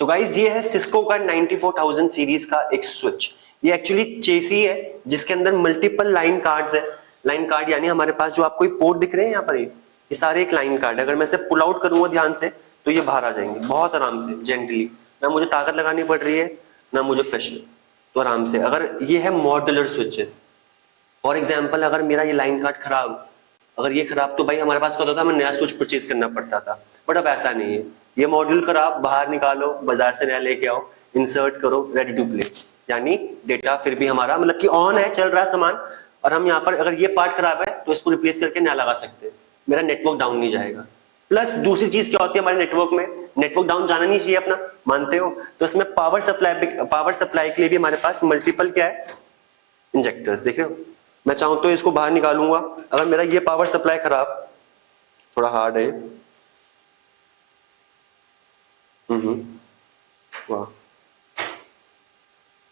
तो गाइज ये है सिस्को का 94000 सीरीज का एक स्विच। ये एक्चुअली चेसी है जिसके अंदर मल्टीपल लाइन कार्ड्स है। लाइन कार्ड यानी हमारे पास जो आपको पोर्ट दिख रहे हैं यहाँ पर, ये सारे एक लाइन कार्ड है। अगर मैं इसे पुल आउट करूंगा ध्यान से तो ये बाहर आ जाएंगे बहुत आराम से, जेंटली। ना मुझे ताकत लगानी पड़ रही है ना मुझे प्रेशर, तो आराम से। अगर ये है मॉड्यूलर स्विचेस। फॉर एग्जाम्पल अगर मेरा ये लाइन कार्ड खराब, अगर ये खराब, तो भाई हमारे पास क्या होता था, हमें नया स्विच परचेज करना पड़ता था। बट अब ऐसा नहीं है। ये मॉड्यूल खराब, बाहर निकालो, बाजार से नया लेके आओ, इंसर्ट करो, रेडी टू प्ले। यानी डेटा फिर भी हमारा मतलब कि ऑन है, चल रहा है सामान। और हम यहाँ पर अगर ये पार्ट खराब है तो इसको रिप्लेस करके नया लगा सकते हैं, मेरा नेटवर्क डाउन नहीं जाएगा। प्लस दूसरी चीज क्या होती है हमारे नेटवर्क में, नेटवर्क डाउन जाना नहीं चाहिए अपना, मानते हो? तो इसमें पावर सप्लाई के लिए भी हमारे पास मल्टीपल क्या है, इंजेक्टर्स। देख रहे हो, मैं चाहूं तो इसको बाहर निकालूंगा। अगर मेरा ये पावर सप्लाई खराब, थोड़ा हार्ड है, वाह,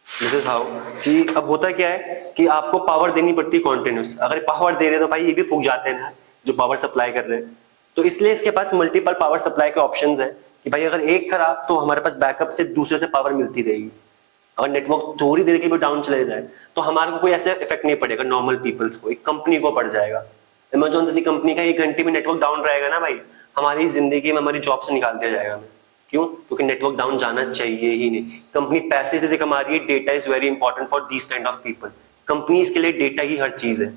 दिस इज हाउ। कि अब होता क्या है कि आपको पावर देनी पड़ती है कॉन्टिन्यूस। अगर पावर दे रहे हैं तो भाई ये भी फूक जाते हैं ना जो पावर सप्लाई कर रहे हैं। तो इसलिए इसके पास मल्टीपल पावर सप्लाई के ऑप्शंस है कि भाई अगर एक खराब तो हमारे पास बैकअप से दूसरे से पावर मिलती रहेगी। अगर नेटवर्क थोड़ी देर के भी डाउन चले जाए तो हमारे को कोई ऐसा इफेक्ट नहीं पड़ेगा नॉर्मल पीपल्स को, एक कंपनी को पड़ जाएगा। अमेजोन जैसी कंपनी का 1 घंटे में नेटवर्क डाउन रहेगा ना भाई, हमारी जिंदगी में हमारी जॉब से निकाल दिया जाएगा हमें। क्यों? क्योंकि नेटवर्क डाउन जाना चाहिए ही नहीं। कंपनी पैसे से कमा रही है, data is very important for this kind of people. Companies के लिए डेटा ही हर चीज है।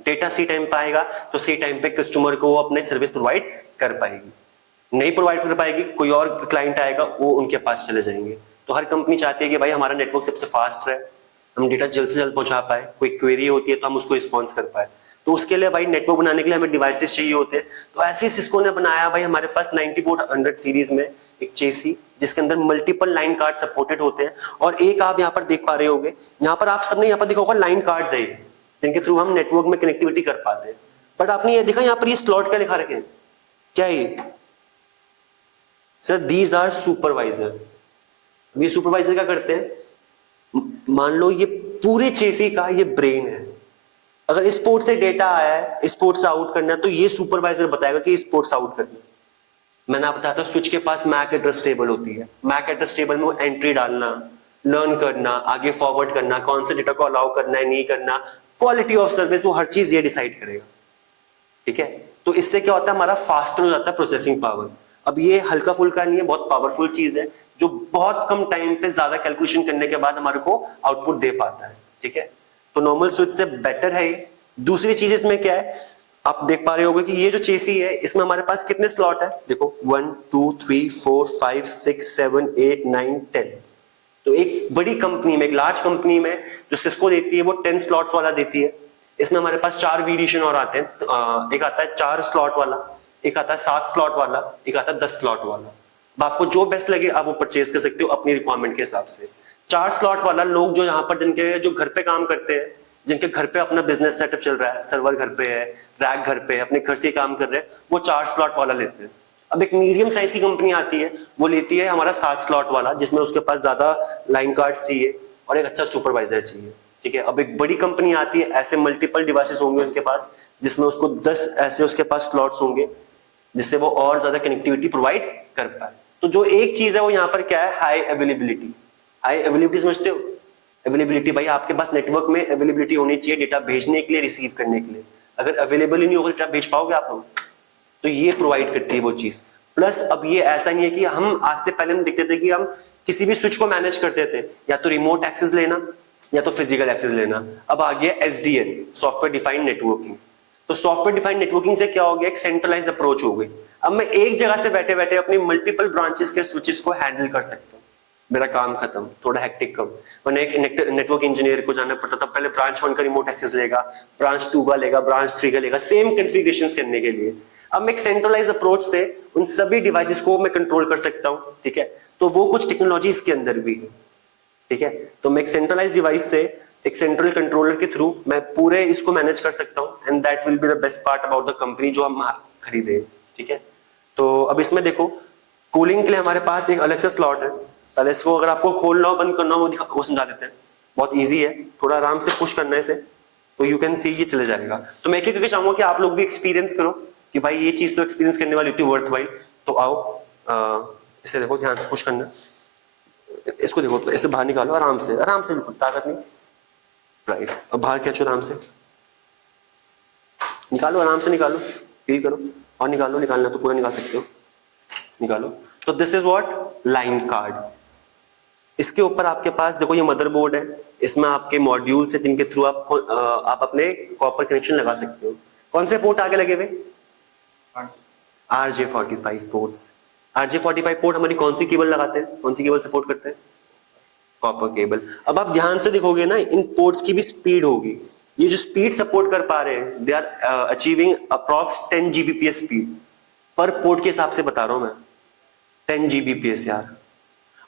डेटा सी टाइम पे आएगा तो सी टाइम पे कस्टमर को वो अपने सर्विस प्रोवाइड कर पाएगी। नहीं प्रोवाइड कर पाएगी, कोई और क्लाइंट आएगा, वो उनके पास चले जाएंगे। तो हर कंपनी चाहती है कि भाई हमारा नेटवर्क सबसे फास्ट रहे, हम डेटा जल्द से जल्द पहुंचा पाए, कोई क्वेरी होती है तो हम उसको रिस्पॉन्स कर पाए। तो उसके लिए भाई नेटवर्क बनाने के लिए हमें डिवाइसेस चाहिए होते हैं। तो ऐसे ही सिस्को ने बनाया भाई हमारे पास 9400 सीरीज में एक चेसी, जिसके अंदर मल्टीपल लाइन कार्ड सपोर्टेड होते हैं। और एक आप यहाँ पर देख पा रहे होगे, यहाँ पर आप सबने यहाँ पर देखा होगा लाइन कार्ड्स है जिनके थ्रू हम नेटवर्क में कनेक्टिविटी कर पाते हैं। बट आपने ये देखा यहाँ पर ये स्लॉट क्या लिखा रखे हैं, क्या ये? Sir these are supervisor. ये सुपरवाइजर क्या करते हैं, मान लो ये पूरे चेसी का ये ब्रेन है। अगर इस पोर्ट से डेटा आया है, इस पोर्ट से आउट करना है, तो ये सुपरवाइजर बताएगा कि इस पोर्ट से आउट करना है। मैंने आपको बताया था स्विच के पास मैक एड्रेस टेबल होती है। मैक एड्रेस टेबल में वो एंट्री डालना, लर्न करना, आगे फॉरवर्ड करना, कौन से डेटा को अलाउ करना है, नहीं करना, क्वालिटी ऑफ सर्विस, वो हर चीज ये डिसाइड करेगा। ठीक है, तो इससे क्या होता है, हमारा फास्टर हो जाता है प्रोसेसिंग पावर। अब ये हल्का फुल्का नहीं है, बहुत पावरफुल चीज है जो बहुत कम टाइम पे ज्यादा कैलकुलेशन करने के बाद हमारे को आउटपुट दे पाता है। ठीक है, तो नॉर्मल स्विच से बेटर है ये। दूसरी चीज इसमें क्या है, आप देख पा रहे होगे कि ये जो चेसी है इसमें हमारे पास कितने स्लॉट है, देखो 1 2 3 4 5 6 7 8 9 10। तो एक बड़ी कंपनी में, एक लार्ज कंपनी में जो सिस्को देती है वो 10 स्लॉट्स वाला देती है। इसमें हमारे पास 4 वेरिएशन और आते हैं। एक आता है 4 स्लॉट वाला, एक आता है 7 स्लॉट वाला, एक आता है 10 स्लॉट वाला। अब आपको जो बेस्ट लगे आप वो परचेज कर सकते हो अपनी रिक्वायरमेंट के हिसाब से। 4 स्लॉट वाला लोग जो यहाँ पर जिनके जो घर पे काम करते हैं, जिनके घर पे अपना बिजनेस सेटअप चल रहा है, सर्वर घर पे है, रैक घर पे है, अपने घर से काम कर रहे हैं, वो 4 स्लॉट वाला लेते हैं। अब एक मीडियम साइज की कंपनी आती है, वो लेती है हमारा 7 स्लॉट वाला, जिसमें उसके पास ज्यादा लाइन कार्ड चाहिए और एक अच्छा सुपरवाइजर चाहिए। ठीक है, अब एक बड़ी कंपनी आती है, ऐसे मल्टीपल डिवाइसेस होंगे उनके पास, जिसमें उसको 10 ऐसे उसके पास स्लॉट्स होंगे जिससे वो और ज्यादा कनेक्टिविटी प्रोवाइड कर पाए। तो जो एक चीज है वो यहाँ पर क्या है, हाई अवेलेबिलिटी। हाई अवेलेबिलिटी समझते हो? अवेलेबिलिटी भाई आपके पास नेटवर्क में अवेलेबिलिटी होनी चाहिए डेटा भेजने के लिए, रिसीव करने के लिए। अगर अवेलेबल ही नहीं होगा डेटा भेज पाओगे आप लोग? तो ये प्रोवाइड करती है वो चीज। प्लस अब ये ऐसा नहीं है कि हम आज से पहले हम देखते थे कि हम किसी भी स्विच को मैनेज करते थे, या तो रिमोट एक्सेस लेना या तो फिजिकल एक्सेस लेना। अब आ गया SDN, सॉफ्टवेयर डिफाइंड नेटवर्किंग। तो सॉफ्टवेयर डिफाइंड नेटवर्किंग से क्या हो गया, एक सेंट्रलाइज्ड अप्रोच हो गई। अब मैं एक जगह से बैठे बैठे अपनी मल्टीपल ब्रांचेस के स्विचेस को हैंडल कर सकता हूँ। मेरा काम खत्म, थोड़ा हेक्टिक कम। मैंने एक नेटवर्क इंजीनियर को जाना पड़ता था, पहले ब्रांच 1 का रिमोट एक्सेस लेगा, ब्रांच 2 का लेगा, ब्रांच 3 का लेगा, सेम कॉन्फ़िगरेशंस करने के लिए। अब मैं एक सेंट्रलाइज्ड अप्रोच से उन सभी डिवाइसेस को मैं कंट्रोल कर सकता हूँ। ठीक है, तो वो कुछ टेक्नोलॉजी इसके अंदर भी है। ठीक है, तो मैं एक सेंट्रलाइज्ड डिवाइस से एक सेंट्रल कंट्रोलर के थ्रू मैं पूरे इसको मैनेज कर सकता हूँ। And that will be the best part about the company जो हम खरीदे। ठीक है, तो अब इसमें देखो कूलिंग के लिए हमारे पास एक अलग से स्लॉट है। पहले इसको अगर आपको खोलना हो बंद करना हो वो समझा देते हैं, बहुत इजी है, थोड़ा आराम से पुश करना है इसे तो यू कैन सी ये चले जाएगा। तो मैं एक करके चाहूंगा कि आप लोग भी एक्सपीरियंस करो कि भाई ये चीज तो एक्सपीरियंस करने वाली होती है वर्थ वाइल। तो आओ इसे देखो ध्यान से पुश करना, इसको देखो, तो ऐसे बाहर निकालो आराम से, आराम से, बिल्कुल ताकत नहीं, राइट। अब बाहर खींचो आराम से, निकालो आराम से, निकालो, फील करो और निकालो, निकालना तो पूरा निकाल सकते हो, निकालो। तो this is what line card. इसके ऊपर आपके पास देखो ये मदरबोर्ड है, इसमें आपके मॉड्यूल्स है जिनके थ्रू आप अपने कॉपर कनेक्शन लगा सकते हो। कौन से पोर्ट आगे लगे हुए? RJ45 ports. RJ45 पोर्ट हमारी कौन सी केबल लगाते हैं, कौन सी केबल सपोर्ट करते हैं? Copper cable. अब आप ध्यान से देखोगे ना, इन पोर्ट्स की भी स्पीड होगी, ये जो स्पीड सपोर्ट कर पा रहे हैं, they are achieving approx 10 Gbps speed पर पोर्ट के हिसाब से बता रहा हूं मैं, 10 Gbps यार।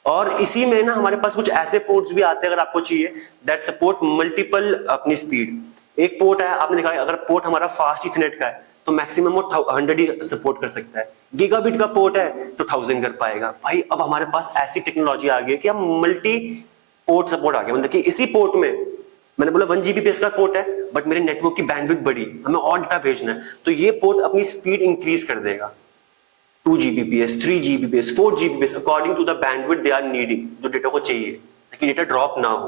और इसी में ना हमारे पास कुछ ऐसे पोर्ट्स भी आते हैं अगर आपको चाहिए, दैट सपोर्ट मल्टीपल अपनी स्पीड। एक पोर्ट है, आपने देखा अगर पोर्ट हमारा फास्ट इथरनेट का है तो मैक्सिमम वो 100 ही सपोर्ट कर सकता है। गीगाबिट का पोर्ट है तो 1000 कर पाएगा। भाई अब हमारे पास ऐसी टेक्नोलॉजी आ गई है कि हम मल्टी पोर्ट सपोर्ट आ गया, मतलब कि इसी पोर्ट में, मैंने बोला 1 Gbps का पोर्ट है बट मेरे नेटवर्क की बैंडविड्थ बढ़ी, हमें और डेटा भेजना है, तो ये पोर्ट अपनी स्पीड इंक्रीज कर देगा, 2 Gbps, 3 Gbps, 4 Gbps according to the bandwidth they are needing, जो डेटा को चाहिए, ताकि डेटा ड्रॉप ना हो।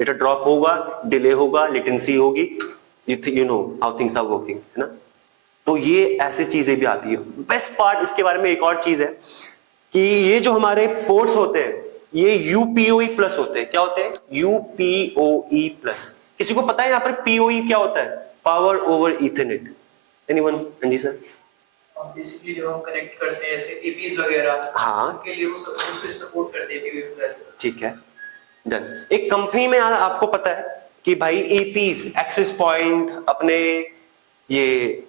डेटा ड्रॉप होगा, डिले होगा, लेटेंसी होगी, you know how things are working, है ना। तो ये ऐसी चीजें भी आती है। बेस्ट पार्ट इसके बारे में एक और चीज है कि ये जो हमारे पोर्ट्स होते हैं ये UPoE प्लस होते हैं। क्या होते हैं? UPoE plus. किसी को पता है यहाँ पर PoE क्या होता है? Power over Ethernet. एनीवन? हाँ जी सर। बेसिकली जब हम कनेक्ट करते हैं ऐसे APs वगैरह, हाँ, उनके लिए वो सब सपोर्ट करते हैं PoE प्लस। ठीक है, डन। एक कंपनी में यार आपको पता है कि भाई APs, एक्सेस पॉइंट, अपने ये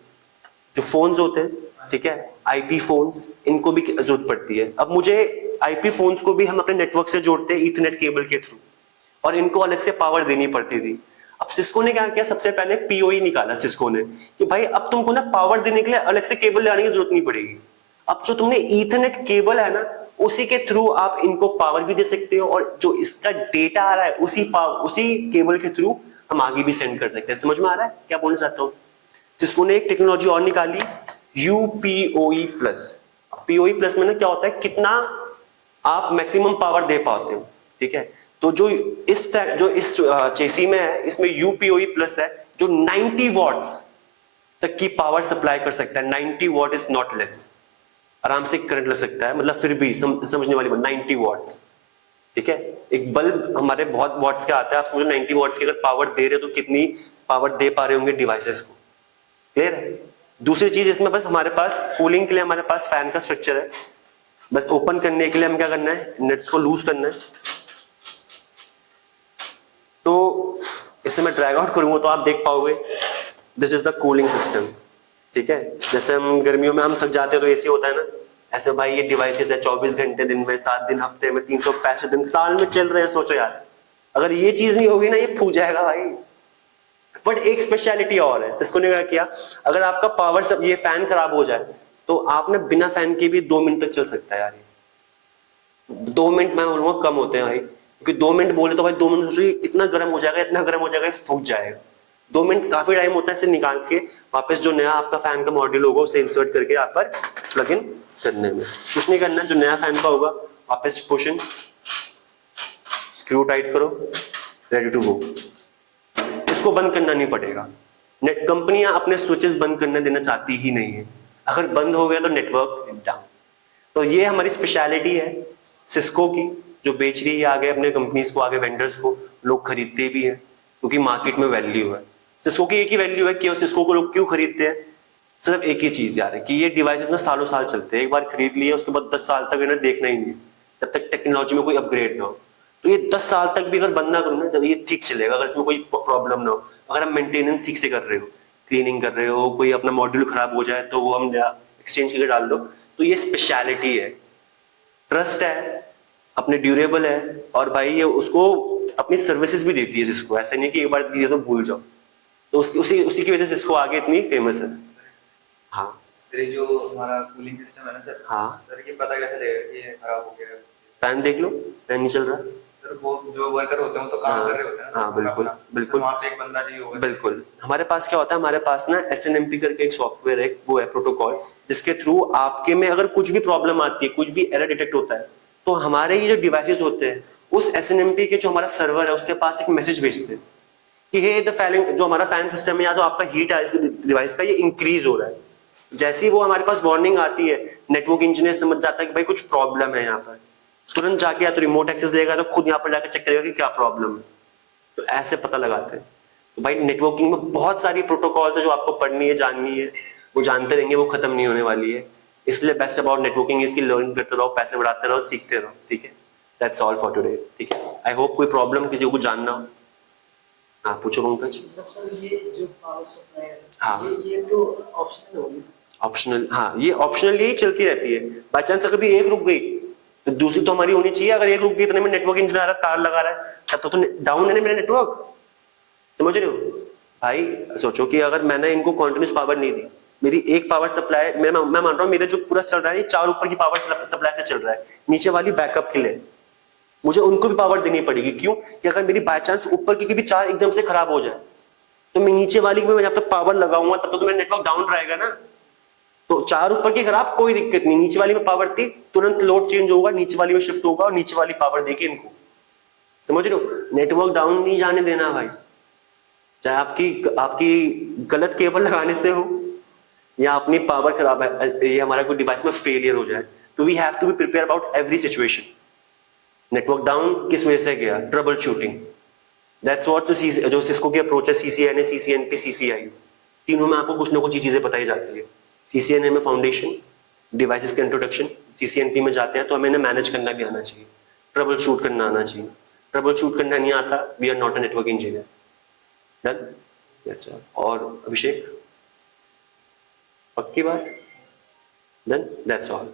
जो फोन्स होते हैं, ठीक है, IP फोन्स, इनको भी जरूरत पड़ती है। अब मुझे IP फोन्स को भी हम अपने नेटवर्क से जोड़ते हैं ईथरनेट केबल के थ्रू, और इनको अलग से पावर देनी पड़ती थी। अब सिस्को ने क्या किया, सबसे पहले PoE निकाला सिस्को ने कि भाई अब तुमको ना पावर देने के लिए अलग से केबल लाने की जरूरत नहीं पड़ेगी। अब जो तुमने ईथरनेट केबल है ना, उसी के थ्रू आप इनको पावर भी दे सकते हो, और जो इसका डेटा आ रहा है उसी केबल के थ्रू हम आगे भी सेंड कर सकते हैं। समझ में आ रहा है क्या बोलना चाहता हूँ? जिसको ने एक टेक्नोलॉजी और निकाली, UPoE प्लस। PoE प्लस में ना क्या होता है, कितना आप मैक्सिमम पावर दे पाते हो, ठीक है। तो जो इस चेसी में है, इसमें UPoE प्लस है जो 90 वॉट्स तक की पावर सप्लाई कर सकता है। 90 वॉट इज नॉट लेस, आराम से करंट लग सकता है, मतलब फिर भी समझने वाली बात, 90 वॉट्स, ठीक है। एक बल्ब हमारे बहुत वॉट्स का आता है, आप समझो 90 वॉट्स की अगर पावर दे रहे हो तो कितनी पावर दे पा रहे होंगे डिवाइसेस को। क्लियर है? दूसरी चीज इसमें बस हमारे पास कूलिंग के लिए हमारे पास फैन का स्ट्रक्चर है। बस ओपन करने के लिए हम क्या करना है, नेट्स को लूज करना है। तो इससे मैं ड्रैग आउट करूंगा तो आप देख पाओगे, this is the cooling system, ठीक है। जैसे हम गर्मियों में हम थक जाते हैं तो एसी होता है ना, ऐसे भाई ये डिवाइसेस है 24 घंटे दिन में, 7 दिन हफ्ते में, 365 दिन साल में चल रहे हैं। सोचो यार, अगर ये चीज नहीं होगी ना, ये फूक जाएगा भाई। बट एक स्पेशलिटी और है, सिस्को ने क्या किया, अगर आपका पावर सब ये फैन खराब हो जाए तो आपने बिना फैन के भी 2 मिनट तक चल सकता है यार। 2 मिनट मैं बोलूंगा कम होते हैं भाई, क्योंकि 2 मिनट बोले तो भाई 2 मिनट सोचो इतना गर्म हो जाएगा, इतना गर्म हो जाएगा, फूक जाएगा। 2 मिनट काफी टाइम होता है इसे निकाल के वापस जो नया आपका फैन का मॉड्यूल होगा उसे इंसर्ट करके यहाँ पर प्लग इन करने में कुछ नहीं करना। जो नया फैन का होगा वापस पुश इन, स्क्रू टाइट करो, रेडी टू गो। इसको बंद करना नहीं पड़ेगा। नेट कंपनियां अपने स्विचेस बंद करने देना चाहती ही नहीं है, अगर बंद हो गया तो नेटवर्क डाउन। तो ये हमारी स्पेशलिटी है सिस्को की, जो बेच रही है आगे अपने कंपनीज को, आगे वेंडर्स को, लोग खरीदते भी हैं क्योंकि मार्केट में वैल्यू है। सिस्को की एक ही वैल्यू है कि सिस्को को लोग क्यों खरीदते हैं, सिर्फ एक ही चीज यार है कि ये डिवाइसेस ना सालों साल चलते हैं। एक बार खरीद लिए उसके बाद 10 साल तक इन्हें देखना ही नहीं, जब तक टेक्नोलॉजी में कोई अपग्रेड ना हो। तो ये 10 साल तक भी अगर बंद ना करो ना, जब ये ठीक चलेगा, अगर इसमें कोई प्रॉब्लम ना हो, अगर हम मेंटेनेंस ठीक से कर रहे हो, क्लीनिंग कर रहे हो, कोई अपना मॉड्यूल खराब हो जाए तो वो हम एक्सचेंज करके डाल दो। तो ये स्पेशलिटी है, ट्रस्ट है, अपने ड्यूरेबल है, और भाई ये उसको अपनी सर्विसेज भी देती है जिसको, ऐसा नहीं कि एक बार दिए तो भूल जाओ। तो उसी की वजह से इसको आगे इतनी फेमस है। हाँ सर, जो हमारा कूलिंग सिस्टम है ना सर, हाँ सर ये पता कैसे लगेगा कि ये खराब हो गया है? फैन देख लो, फैन नहीं चल रहा। सर वो जो वर्कर होते हैं वो तो काम कर रहे होते हैं ना। हाँ बिल्कुल बिल्कुल, वहाँ पे एक बंदा चाहिए होगा। बिल्कुल। हमारे पास क्या होता है, हमारे पास ना SNMP करके एक सॉफ्टवेयर है, वो है प्रोटोकॉल, जिसके थ्रू आपके में अगर कुछ भी प्रॉब्लम आती है, कुछ भी एरर डिटेक्ट होता है, तो हमारे ये जो डिवाइसेस होते हैं उस SNMP के जो हमारा सर्वर है उसके पास एक मैसेज भेजते हैं कि हे द फैनिंग, जो हमारा फैन सिस्टम है या तो आपका हीट है इस डिवाइस का, ये इंक्रीज हो रहा है। जैसे ही वो हमारे पास वार्निंग आती है, नेटवर्क इंजीनियर समझ जाता है कि भाई कुछ प्रॉब्लम है यहाँ पर, तुरंत जाके या तो रिमोट एक्सेस लेगा तो खुद यहाँ पर जाकर चेक करेगा कि क्या प्रॉब्लम है। तो ऐसे पता लगाते हैं। तो भाई नेटवर्किंग में बहुत सारी प्रोटोकॉल्स है जो आपको पढ़नी है, जाननी है, वो जानते रहेंगे, वो खत्म नहीं होने वाली है। इसलिए बेस्ट अबाउट नेटवर्किंग इसकी लर्न करते रहो, पैसे बढ़ाते रहो, सीखते रहो, ठीक है। दैट्स ऑल फॉर टुडे, ठीक है। आई होप कोई प्रॉब्लम किसी को जानना हो, हाँ पूछो पंकज। मतलब सर ये जो पावर सप्लाई है, हाँ। ये तो ऑप्शनल होगी। ऑप्शनल, हाँ ये ऑप्शनल ही चलती रहती है। बाई चांस अगर भी एक रुक गई तो दूसरी तो हमारी होनी चाहिए। अगर एक रुक गई, इतने में नेटवर्क इंजीनियर आ रहा है, तार लगा रहा है, तब तो डाउन है ना मेरा नेटवर्क, समझ रहे हो भाई। सोचो कि अगर मैंने इनको कॉन्टिन्यूस पावर नहीं दी, मेरी एक पावर सप्लाई, मैं मान रहा हूँ मेरा जो पूरा चल रहा है, ये 4 ऊपर की पावर सप्लाई से चल रहा है, नीचे वाली बैकअप के लिए मुझे उनको भी पावर देनी पड़ेगी। क्यों? कि अगर मेरी बाय चांस ऊपर की भी 4 एकदम से खराब हो जाए तो मैं नीचे वाली में जब तक पावर लगाऊंगा तब तो मेरा नेटवर्क डाउन रहेगा ना। तो 4 ऊपर की खराब कोई दिक्कत नहीं, नीचे वाली में पावर दी, तुरंत लोड चेंज होगा, नीचे वाली में शिफ्ट होगा और नीचे वाली पावर देके इनको, समझ रहे हो। नेटवर्क डाउन नहीं जाने देना भाई, चाहे आपकी गलत केबल लगाने से हो या अपनी पावर खराब है, ये हमारा कोई डिवाइस में फेलियर हो जाए, तो we have to be prepare about every situation. Network down किस वजह से गया? Troubleshooting. दैट्स व्हाट जो सिस्को की अप्रोच है, CCNA, CCNP, CCI, तीनों में आपको कुछ ना कुछ चीजें बताई जाती है। CCNA में फाउंडेशन, डिवाइसेस के इंट्रोडक्शन, CCNP में जाते हैं तो हमें मैनेज करना भी आना चाहिए, ट्रबल शूट करना आना चाहिए। ट्रबल शूट करना नहीं आता, we are not a network engineer. Done, that's all. और अभिषेक, पक्की बात? Done, that's all.